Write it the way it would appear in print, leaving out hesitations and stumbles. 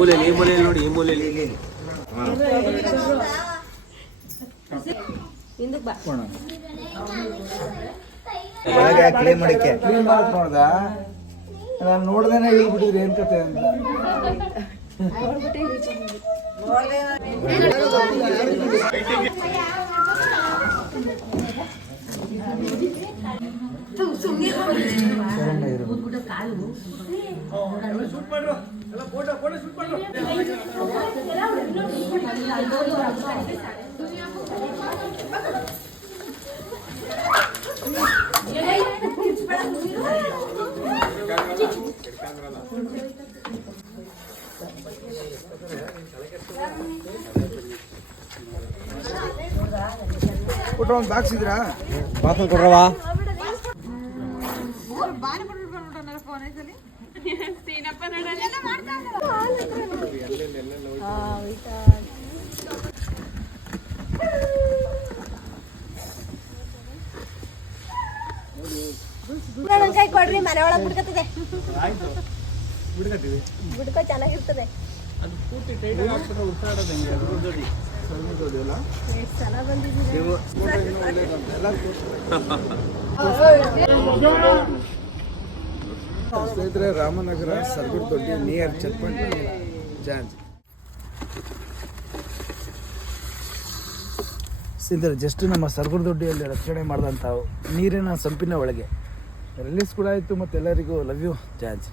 ಮೂಲೆಯಲ್ಲಿ ನೋಡಿ, ಈ ಮೂಲೆಯಲ್ಲಿ ಇಲ್ಲಿ ಕ್ಲೀನ್ ಮಾಡಕ್ ನೋಡ್ದ ನಾನು ನೋಡ್ದೇನೆ ಹೇಳ್ಬಿಟ್ಟಿದ್ರಿ ಏನ್ ಕತೆ ಅಂತ. ಕೊಟ್ರ ಒಂದು ಬಾಕ್ಸ್ ಇದ್ರಾ ಬಾಕ್ಸ್ ಕೊಡ್ರವಾ ಕೈ ಕೊಡ್ರಿ, ಮನೆ ಒಳಗೆ ಬಿಡ್ಕತ್ತದೆ. ಬಿಡ್ಕೊ ಚೆನ್ನಾಗಿರ್ತದೆ. ಸ್ನೇಹಿತರೆ, ರಾಮನಗರ ಸರ್ಗುರ್ದೊಡ್ಡಿ ನಿಯರ್ ಚಟ್ಪಂಡಿ ಜಾಂಜ್. ಸ್ನೇಹಿತರೆ, ಜಸ್ಟ್ ನಮ್ಮ ಸರ್ಗುರ್ದೊಡ್ಡಿಯಲ್ಲಿ ರಕ್ಷಣೆ ಮಾಡಿದಂಥ ನೀರಿನ ಸಂಪಿನ ಒಳಗೆ ರಿಲೀಸ್ ಕೂಡ ಆಯಿತು. ಮತ್ತು ಎಲ್ಲರಿಗೂ ಲವ್ ಯು ಜಾಂಜ್.